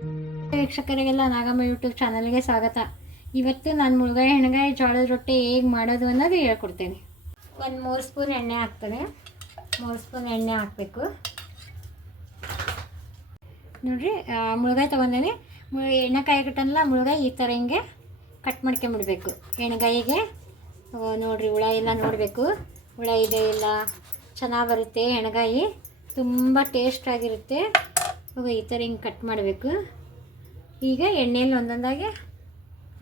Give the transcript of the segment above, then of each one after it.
ವೀಕ್ಷಕರಿಗೆಲ್ಲ Nagamma YouTube ಚಾನಲ್ಗೆ ಸ್ವಾಗತ. ಇವತ್ತು ನಾನು ಮುಳುಗಾಯಿ ಹೆಣಗಾಯಿ ಜೋಳದ ರೊಟ್ಟಿ ಹೇಗೆ ಮಾಡೋದು ಅನ್ನೋದು ಹೇಳ್ಕೊಡ್ತೇನೆ. ಒಂದು ಮೂರು ಸ್ಪೂನ್ ಎಣ್ಣೆ ಹಾಕ್ತೇನೆ. ಮೂರು ಸ್ಪೂನ್ ಎಣ್ಣೆ ಹಾಕಬೇಕು. ನೋಡಿರಿ ಮುಳುಗಾಯಿ ತೊಗೊಂಡೇನೆ. ಎಣ್ಣೆ ಎಣ್ಣೆಕಾಯಿ ಕಟ್ಟನಲ್ಲ ಮುಳುಗಾಯಿ ಈ ಥರ ಹಿಂಗೆ ಕಟ್ ಮಾಡ್ಕೊಂಬಿಡ್ಬೇಕು. ಎಣ್ಗಾಯಿಗೆ ನೋಡಿರಿ ಹುಳ ಎಲ್ಲ ನೋಡಬೇಕು. ಹುಳ ಇದೆ ಇಲ್ಲ, ಚೆನ್ನಾಗಿ ಬರುತ್ತೆ ಎಣ್ಗಾಯಿ. ತುಂಬ ಟೇಸ್ಟ್ ಅವಾಗ ಈ ಥರ ಹಿಂಗೆ ಕಟ್ ಮಾಡಬೇಕು. ಈಗ ಎಣ್ಣೆಯಲ್ಲಿ ಒಂದೊಂದಾಗೆ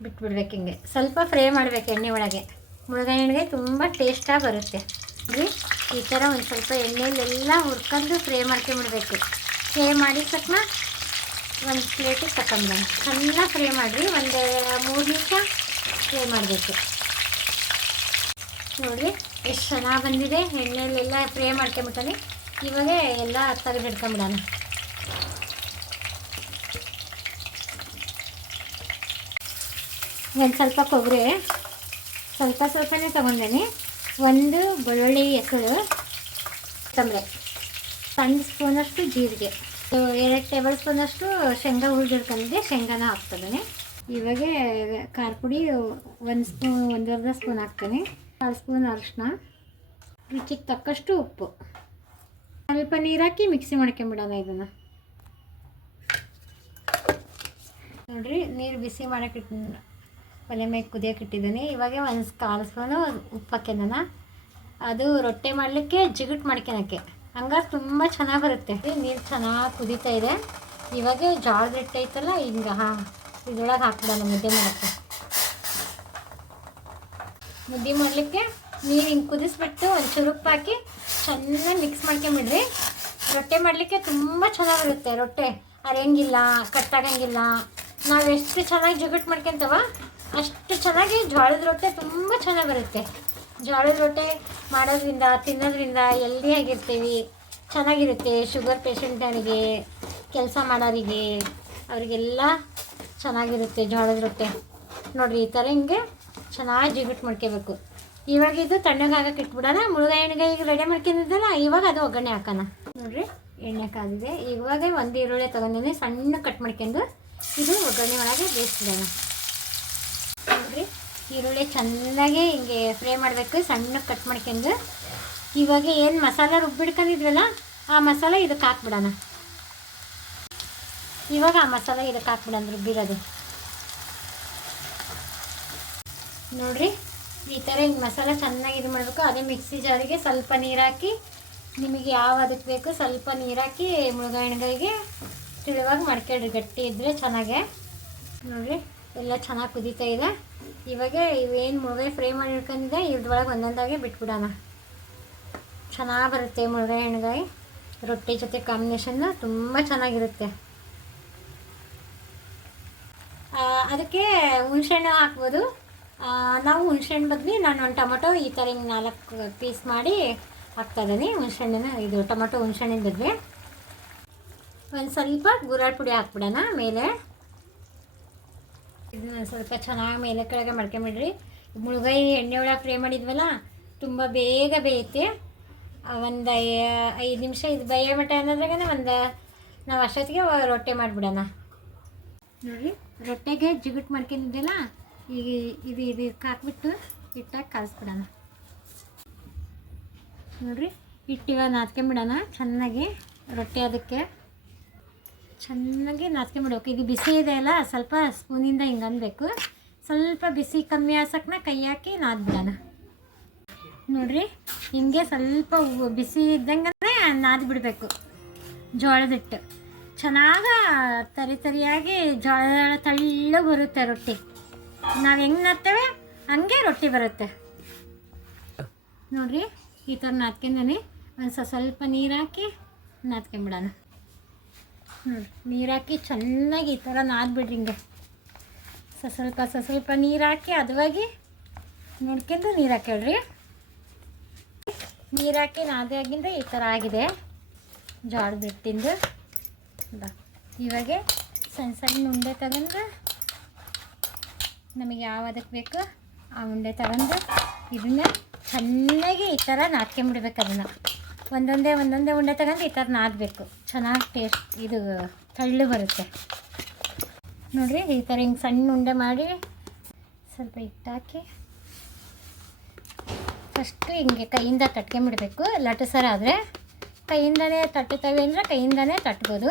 ಬಿಟ್ಬಿಡ್ಬೇಕು ಹಿಂಗೆ. ಸ್ವಲ್ಪ ಫ್ರೈ ಮಾಡಬೇಕು ಎಣ್ಣೆ ಒಳಗೆ. ಮುಳುಗಾಯಿ ಎಣ್ಣೆಗೆ ತುಂಬ ಟೇಸ್ಟಾಗಿ ಬರುತ್ತೆ. ಈ ಥರ ಒಂದು ಸ್ವಲ್ಪ ಎಣ್ಣೆಯಲ್ಲೆಲ್ಲ ಹುರ್ಕೊಂಡು ಫ್ರೈ ಮಾಡ್ಕೊಂಬಿಡ್ಬೇಕು. ಫ್ರೈ ಮಾಡಿದ ತಕ್ಷಣ ಒಂದು ಪ್ಲೇಟಿಗೆ ತಗೊಂಡ್ಬಂದು ಸಣ್ಣ ಫ್ರೈ ಮಾಡಿರಿ. ಒಂದು ಮೂರು ನಿಮಿಷ ಫ್ರೈ ಮಾಡಬೇಕು. ನೋಡಿ, ಎಷ್ಟು ಚೆನ್ನಾಗಿ ಬಂದಿದೆ. ಎಣ್ಣೆಯಲ್ಲೆಲ್ಲ ಫ್ರೈ ಮಾಡ್ಕೊಂಬಿಟ್ಟಲ್ಲಿ ಇವಾಗ ಎಲ್ಲ ತೆಗೆದು ಒಂದು ಸ್ವಲ್ಪ ಕೊಬ್ಬರಿ. ಸ್ವಲ್ಪ ಸ್ವಲ್ಪನೇ ತೊಗೊಂಡೇನೆ. ಒಂದು ಬೆಳ್ಳುಳ್ಳಿ ಎಕ್ಕಳು ತಂಬಳೆ ಸಣ್ಣ ಸ್ಪೂನಷ್ಟು ಜೀರಿಗೆ. ಎರಡು ಟೇಬಲ್ ಸ್ಪೂನಷ್ಟು ಶೇಂಗಾ ಹುರಿದಿಡ್ಕೊಂಡಿದ್ದೆ ಶೇಂಗಾನ ಹಾಕ್ತದೇ ಇವಾಗ ಖಾರ ಪುಡಿ ಒಂದು ಸ್ಪೂನ್ ಒಂದರ್ಧ ಸ್ಪೂನ್ ಹಾಕ್ತೇನೆ. ಕಾಲು ಸ್ಪೂನ್ ಅರಿಶಿನ ರುಚಿಗೆ ತಕ್ಕಷ್ಟು ಉಪ್ಪು. ಸ್ವಲ್ಪ ನೀರು ಹಾಕಿ ಮಿಕ್ಸಿ ಮಾಡ್ಕೊಂಬಿಡೋಣ ಇದನ್ನು. ನೋಡಿರಿ, ನೀರು ಬಿಸಿ ಮಾಡಕ್ಕೆ ಒಲೆ ಮೇಲೆ ಕುದಿಯೋಕೆ ಇಟ್ಟಿದ್ದೀನಿ. ಇವಾಗ ಒಂದು ಕಾಲು ಸ್ಪೂನು ಉಪ್ಪು ಹಾಕ್ಯನ ಅದು ರೊಟ್ಟಿ ಮಾಡಲಿಕ್ಕೆ ಜಿಗುಟ್ ಮಾಡ್ಕೊಳಕ್ಕೆ ಹಂಗಾರೆ ತುಂಬ ಚೆನ್ನಾಗಿ ಬರುತ್ತೆ. ನೀರು ಚೆನ್ನಾಗಿ ಕುದೀತಾ ಇದೆ. ಇವಾಗ ಜೋಳದ ರೊಟ್ಟಿ ಐತಲ್ಲ, ಹಿಂಗೆ ಹಾ, ಇದ್ರೊಳಗೆ ಹಾಕ್ಬಿಡೋಣ ಮುದ್ದೆ ಮಾಡೋಕ್ಕೆ. ಮುದ್ದೆ ಮಾಡಲಿಕ್ಕೆ ನೀರು ಹಿಂಗೆ ಕುದಿಸ್ಬಿಟ್ಟು ಒಂದು ಚುರುಪ್ಪು ಹಾಕಿ ಚೆನ್ನಾಗಿ ಮಿಕ್ಸ್ ಮಾಡ್ಕೊಂಬಿಡ್ರಿ. ರೊಟ್ಟೆ ಮಾಡಲಿಕ್ಕೆ ತುಂಬ ಚೆನ್ನಾಗಿರುತ್ತೆ ರೊಟ್ಟೆ. ಅರೆಯಂಗಿಲ್ಲ ಕಟ್ಟಾಗಂಗಿಲ್ಲ ನಾವು ಎಷ್ಟು ಚೆನ್ನಾಗಿ ಜಿಗುಟ್ ಮಾಡ್ಕೊತವ ಅಷ್ಟು ಚೆನ್ನಾಗಿ ಜೋಳದ ರೊಟ್ಟೆ ತುಂಬ ಚೆನ್ನಾಗಿ ಬರುತ್ತೆ. ಜೋಳದ ರೊಟ್ಟೆ ಮಾಡೋದ್ರಿಂದ, ತಿನ್ನೋದ್ರಿಂದ ಎಲ್ದಿ ಆಗಿರ್ತೀವಿ. ಚೆನ್ನಾಗಿರುತ್ತೆ. ಶುಗರ್ ಪೇಷಂಟ್ಗಳಿಗೆ ಕೆಲಸ ಮಾಡೋರಿಗೆ, ಅವರಿಗೆಲ್ಲ ಚೆನ್ನಾಗಿರುತ್ತೆ ಜೋಳದ ರೊಟ್ಟೆ. ನೋಡಿರಿ, ಈ ಥರ ಹಿಂಗೆ ಚೆನ್ನಾಗಿ ಜಿಗುಟ್ ಮಾಡ್ಕೋಬೇಕು. ಇವಾಗ ಇದು ತಣ್ಣಗಾಗಕ್ಕೆ ಇಟ್ಬಿಡೋಣ. ಮುಳುಗಾಯಿ ಎಣ್ಣೆಗೆ ಈಗ ರೆಡಿ ಮಾಡ್ಕೊಂಡಿದ್ದಲ್ಲ, ಇವಾಗ ಅದು ಒಗ್ಗರಣೆ ಹಾಕೋಣ. ನೋಡಿರಿ, ಎಣ್ಣೆ ಕಾದಿದೆ. ಇವಾಗ ಒಂದು ಈರುಳ್ಳಿ ತೊಗೊಂಡಿನಿ ಸಣ್ಣ ಕಟ್ ಮಾಡ್ಕೊಂಡು ಇದು ಒಗ್ಗರಣೆ ಒಳಗೆ ಬೇಯಿಸ್ಬಿಡೋಣ ನೋಡ್ರಿ, ಈರುಳ್ಳಿ ಚೆನ್ನಾಗಿ ಹಿಂಗೆ ಫ್ರೈ ಮಾಡಬೇಕು, ಸಣ್ಣಗೆ ಕಟ್ ಮಾಡ್ಕೊಂಡು. ಇವಾಗ ಏನು ಮಸಾಲ ರುಬ್ಬಿಡ್ಕೊಂಡಿದ್ವಲ್ಲ, ಆ ಮಸಾಲ ಇದಕ್ಕೆ ಹಾಕ್ಬಿಡೋಣ. ಇವಾಗ ಆ ಮಸಾಲ ಇದಕ್ಕೆ ಹಾಕ್ಬಿಡೋಣ ರುಬ್ಬಿರೋದು. ನೋಡ್ರಿ, ಈ ಥರ ಹಿಂಗೆ ಮಸಾಲ ಚೆನ್ನಾಗಿ ಇದು ಮಾಡಬೇಕು. ಅದೇ ಮಿಕ್ಸಿ ಜಾರಿಗೆ ಸ್ವಲ್ಪ ನೀರು ಹಾಕಿ, ನಿಮಗೆ ಯಾವ ಅದಕ್ಕೆ ಬೇಕು ಸ್ವಲ್ಪ ನೀರು ಹಾಕಿ ಮುಳುಗಾಯಿ ಎಣ್ಗಾಯಿಗೆ ತಿಳಿವಾಗಿ ಮಾಡ್ಕೊಳ್ರಿ ಗಟ್ಟಿ ಇದ್ದರೆ ಚೆನ್ನಾಗೆ. ನೋಡಿರಿ, ಎಲ್ಲ ಚೆನ್ನಾಗಿ ಕುದೀತಾ ಇದೆ. ಇವಾಗ ಇವೇನು ಮುಳುಗಾಯಿ ಫ್ರೈ ಮಾಡಿ ಇಟ್ಕೊಂಡಿದೆ ಇದ್ರೊಳಗೆ ಒಂದೊಂದಾಗೆ ಬಿಟ್ಬಿಡೋಣ. ಚೆನ್ನಾಗಿ ಬರುತ್ತೆ ಮುಳುಗಾಯಿ ಎಣ್ಗಾಯಿ. ರೊಟ್ಟಿ ಜೊತೆ ಕಾಂಬಿನೇಷನ್ನು ತುಂಬ ಚೆನ್ನಾಗಿರುತ್ತೆ. ಅದಕ್ಕೆ ಹುಣಸೆಹಣ್ಣು ಹಾಕ್ಬೋದು. ನಾವು ಹುಣ್ಸೆಹಣ್ಣು ಬದಲಿ ನಾನು ಒಂದು ಟೊಮೊಟೊ ಈ ಥರ ಹಿಂಗೆ ನಾಲ್ಕು ಪೀಸ್ ಮಾಡಿ ಹಾಕ್ತಾ ಇದ್ದೀನಿ. ಹುಣ್ಸೆಹಣ್ಣಿನ ಇದು ಟೊಮೊಟೊ ಹುಣ್ಸೆಹಣ್ಣಿನ ಬದಲಿ. ಒಂದು ಸ್ವಲ್ಪ ಗುರಾಳ್ ಪುಡಿ ಹಾಕ್ಬಿಡೋಣ ಮೇಲೆ ಇದನ್ನ ಸ್ವಲ್ಪ ಚೆನ್ನಾಗಿ ಮೇಲೆ ಕೆಳಗೆ ಮಾಡ್ಕೊಂಬಿಡ್ರಿ. ಮುಳುಗಾಯಿ ಎಣ್ಣೆ ಒಳಗೆ ಫ್ರೈ ಮಾಡಿದ್ವಲ್ಲ, ತುಂಬ ಬೇಗ ಬೇಯುತ್ತೆ. ಒಂದು ಐದು ನಿಮಿಷ ಇದು ಬೇಯೋ ಮಟ್ಟ ಅನ್ನೋದ್ರಾಗ ಒಂದು, ನಾವು ಅಷ್ಟೊತ್ತಿಗೆ ರೊಟ್ಟೆ ಮಾಡಿಬಿಡೋಣ. ನೋಡಿರಿ ರೊಟ್ಟೆಗೆ ಜಿಗುಟ್ ಮಾಡ್ಕೊಂಡಿದ್ದೆಲ್ಲ, ಈಗ ಇದು ಇದು ಹಾಕ್ಬಿಟ್ಟು ಹಿಟ್ಟಾಗಿ ಕಲಿಸ್ಬಿಡೋಣ. ನೋಡಿರಿ, ಹಿಟ್ಟಿಗೆ ನಾದ್ಕೊಂಬಿಡೋಣ, ಚೆನ್ನಾಗಿ ರೊಟ್ಟೆ ಅದಕ್ಕೆ. ಚೆನ್ನಾಗಿ ನಾದ್ಕೊಂಬಿಡ್ಬೇಕು ಇದು ಬಿಸಿ ಇದೆ ಅಲ್ಲ, ಸ್ವಲ್ಪ ಸ್ಪೂನಿಂದ ಹಿಂಗೆ ಅನ್ಬೇಕು. ಸ್ವಲ್ಪ ಬಿಸಿ ಕಮ್ಮಿ ಆಸಕ್ಕನ ಕೈ ಹಾಕಿ ನಾದ್ಬಿಡೋಣ. ನೋಡ್ರಿ, ಹಿಂಗೆ ಸ್ವಲ್ಪ ಬಿಸಿ ಇದ್ದಂಗೆ ನಾದ್ಬಿಡ್ಬೇಕು. ಜೋಳದ ಹಿಟ್ಟು ಚೆನ್ನಾಗಿ ತರಿ ತರಿಯಾಗಿ ಜೋಳ ತಳ್ಳು ಬರುತ್ತೆ ರೊಟ್ಟಿ. ನಾವು ಹೆಂಗೆ ನಾದ್ತೇವೆ, ಹಂಗೆ ರೊಟ್ಟಿ ಬರುತ್ತೆ. ನೋಡ್ರಿ, ಈ ಥರ ನಾದ್ಕೊಂಡಿ ಒಂದು ಸ್ವಲ್ಪ ನೀರು ಹಾಕಿ ನಾದ್ಕೊಂಬಿಡೋಣ ನೋಡ್ರಿ ನೀರಾಕಿ ಚೆನ್ನಾಗಿ ಈ ಥರ ನಾದ್ಬಿಡ್ರಿ ಹಿಂಗೆ. ಸ, ಸ್ವಲ್ಪ ಸ, ಸ್ವಲ್ಪ ನೀರು ಹಾಕಿ ಅದವಾಗಿ ನೋಡ್ಕೊಂಡು ನೀರು ಹಾಕೇಳ್ರಿ ನೀರು ಹಾಕಿ ಆಗಿಂದ ಈ ಥರ ಆಗಿದೆ. ಜಾಡ್ ಬಿಟ್ಟಿಂದು. ಇವಾಗ ಸಣ್ಣ ಸಣ್ಣ ಉಂಡೆ ತಗೊಂಡು ನಮಗೆ ಯಾವ ಅದಕ್ಕೆ ಬೇಕು? ಆ ಉಂಡೆ ತಗೊಂಡು ಇದನ್ನ ಚೆನ್ನಾಗಿ ಈ ಥರ ನಾದ್ಕೊಂಬಿಡ್ಬೇಕು ಅದನ್ನು. ಒಂದೊಂದೇ ಒಂದೊಂದೇ ಉಂಡೆ ತಗೊಂಡು ಈ ಥರ ನಾದಬೇಕು. ಚೆನ್ನಾಗಿ ಟೇಸ್ಟ್ ಇದು ತಳ್ಳು ಬರುತ್ತೆ. ನೋಡಿರಿ, ಈ ಥರ ಹಿಂಗೆ ಸಣ್ಣ ಉಂಡೆ ಮಾಡಿ ಸ್ವಲ್ಪ ಇಟ್ಟಾಕಿ ಫಸ್ಟು ಹಿಂಗೆ ಕೈಯಿಂದ ತಟ್ಕೊಂಬಿಡ್ಬೇಕು. ಲಟಸರ ಆದರೆ ಕೈಯಿಂದನೇ ತಟ್ಟುತ್ತವೆ ಅಂದರೆ ಕೈಯಿಂದನೇ ತಟ್ಬೋದು.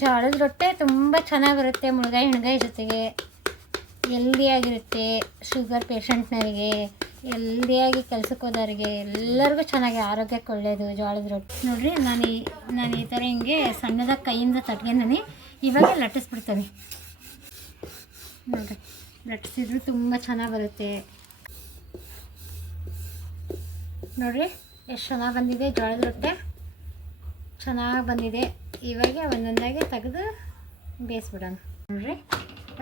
ಜೋಳದ ರೊಟ್ಟೆ ತುಂಬ ಚೆನ್ನಾಗಿ ಬರುತ್ತೆ ಮುಳುಗಾಯಿ ಹೆಣ್ಗಾಯಿ ಜೊತೆಗೆ. ಹೆಲ್ದಿಯಾಗಿರುತ್ತೆ ಶುಗರ್ ಪೇಷಂಟ್ನವರಿಗೆ ಎಲ್ದಿಯಾಗಿ ಕೆಲ್ಸಕ್ಕೆ ಹೋದವ್ರಿಗೆ ಎಲ್ಲರಿಗೂ ಚೆನ್ನಾಗಿ ಆರೋಗ್ಯಕ್ಕೆ ಒಳ್ಳೆಯದು ಜೋಳದ ರೊಟ್ಟಿ. ನೋಡಿರಿ, ನಾನು ಈ ನಾನು ಈ ಥರ ಹಿಂಗೆ ಸಣ್ಣದ ಕೈಯಿಂದ ತಟ್ಕೊಂಡೀನಿ ಇವಾಗ ಲಟ್ಟಿಸ್ಬಿಡ್ತೀನಿ. ನೋಡಿರಿ, ಲಟ್ಟಿಸಿದ್ರು ತುಂಬ ಚೆನ್ನಾಗಿ ಬರುತ್ತೆ. ನೋಡಿರಿ, ಎಷ್ಟು ಚೆನ್ನಾಗಿ ಬಂದಿದೆ ಜೋಳದ ರೊಟ್ಟೆ. ಚೆನ್ನಾಗಿ ಬಂದಿದೆ. ಇವಾಗ ಒಂದೊಂದಾಗಿ ತೆಗೆದು ಬೇಯಿಸ್ಬಿಡೋಣ. ನೋಡಿರಿ,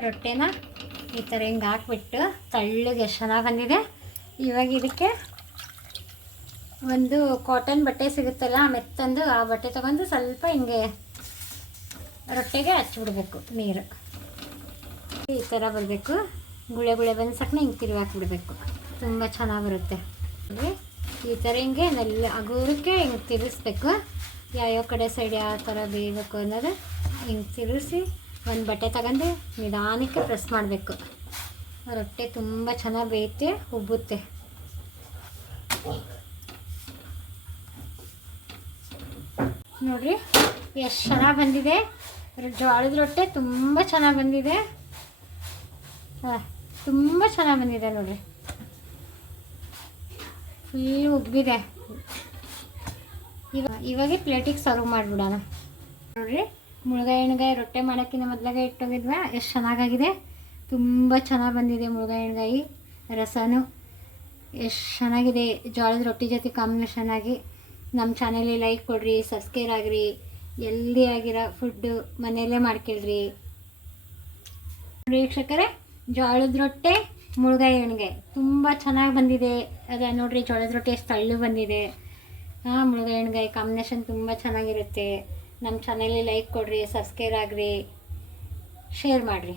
ರೊಟ್ಟೆನ ಈ ಥರ ಹಿಂಗೆ ಹಾಕ್ಬಿಟ್ಟು ತಳ್ಳಗೆ ಎಷ್ಟು ಚೆನ್ನಾಗಿ ಬಂದಿದೆ. ಇವಾಗ ಇದಕ್ಕೆ ಒಂದು ಕಾಟನ್ ಬಟ್ಟೆ ಸಿಗುತ್ತಲ್ಲ ಮೆತ್ತಂದು ಆ ಬಟ್ಟೆ ತಗೊಂಡು ಸ್ವಲ್ಪ ಹಿಂಗೆ ರೊಟ್ಟೆಗೆ ಹಚ್ಬಿಡ್ಬೇಕು ನೀರು. ಈ ಥರ ಬರಬೇಕು. ಗುಳೆ ಗುಳೆ ಬಂದ ಸಕ್ಕನೆ ಹಿಂಗೆ ತಿರುವಿ ಹಾಕ್ಬಿಡ್ಬೇಕು. ತುಂಬ ಚೆನ್ನಾಗಿ ಬರುತ್ತೆ ಈ ಥರ ಹಿಂಗೆ ನೆಲ್ಲ ಅಗೂರಕ್ಕೆ ಹಿಂಗೆ ತಿರುಗಿಸ್ಬೇಕು. ಯಾವ್ಯಾವ ಕಡೆ ಸೈಡ್ ಯಾವ ಥರ ಬೇಯಬೇಕು ಅನ್ನೋದು ಹಿಂಗೆ ತಿರುಗಿಸಿ ಒಂದು ಬಟ್ಟೆ ತಗೊಂಡು ನಿಧಾನಕ್ಕೆ ಪ್ರೆಸ್ ಮಾಡಬೇಕು. ರೊಟ್ಟೆ ತುಂಬ ಚೆನ್ನಾಗಿ ಬೇಯುತ್ತೆ ಉಬ್ಬುತ್ತೆ. ನೋಡ್ರಿ, ಎಷ್ಟು ಚೆನ್ನಾಗಿ ಬಂದಿದೆ. ಜೋಳದ ರೊಟ್ಟೆ ತುಂಬ ಚೆನ್ನಾಗಿ ಬಂದಿದೆ. ಹಾಂ ತುಂಬ ಚೆನ್ನಾಗಿ ಬಂದಿದೆ ನೋಡ್ರಿ. ಫುಲ್ ಉಬ್ಬಿದೆ. ಇವಾಗ ಇವಾಗ ಪ್ಲೇಟಿಗೆ ಸರ್ವ್ ಮಾಡಿಬಿಡೋಣ. ನೋಡ್ರಿ ಮುಳುಗಾಯಿ ಎಣ್ಗಾಯಿ ರೊಟ್ಟೆ ಮಾಡೋಕ್ಕಿಂತ ಮೊದಲಾಗೆ ಇಟ್ಟೋಗಿದ್ವಾ, ಎಷ್ಟು ಚೆನ್ನಾಗಾಗಿದೆ. ತುಂಬ ಚೆನ್ನಾಗಿ ಬಂದಿದೆ ಮುಳುಗಾಯಿ ಎಣ್ಗಾಯಿ, ರಸನು. ಎಷ್ಟು ಚೆನ್ನಾಗಿದೆ, ಜೋಳದ ರೊಟ್ಟಿ ಜೊತೆ ಕಾಂಬಿನೇಷನ್ ಆಗಿ. ನಮ್ಮ ಚಾನಲಿಗೆ ಲೈಕ್ ಕೊಡ್ರಿ ಸಬ್ಸ್ಕ್ರೈಬ್ ಆಗಿರಿ. ಎಲ್ದಿ ಆಗಿರೋ ಫುಡ್ಡು ಮನೆಯಲ್ಲೇ ಮಾಡ್ಕೊಳ್ರಿ. ವೀಕ್ಷಕರೇ ಜೋಳದ ರೊಟ್ಟೆ ಮುಳುಗಾಯಿ ಎಣ್ಗಾಯಿ. ತುಂಬ ಚೆನ್ನಾಗಿ ಬಂದಿದೆ. ಅದ ನೋಡ್ರಿ, ಜೋಳದ ರೊಟ್ಟಿ ಎಷ್ಟು ತಳ್ಳು ಬಂದಿದೆ. ಹಾಂ ಮುಳುಗಾಯಿ ಎಣ್ಗಾಯಿ ಕಾಂಬಿನೇಷನ್ ತುಂಬ ಚೆನ್ನಾಗಿರುತ್ತೆ. ನಮ್ಮ ಚಾನಲಿಗೆ ಲೈಕ್ ಕೊಡ್ರಿ ಸಬ್ಸ್ಕ್ರೈಬ್ ಆಗಿರಿ. ಶೇರ್ ಮಾಡಿರಿ.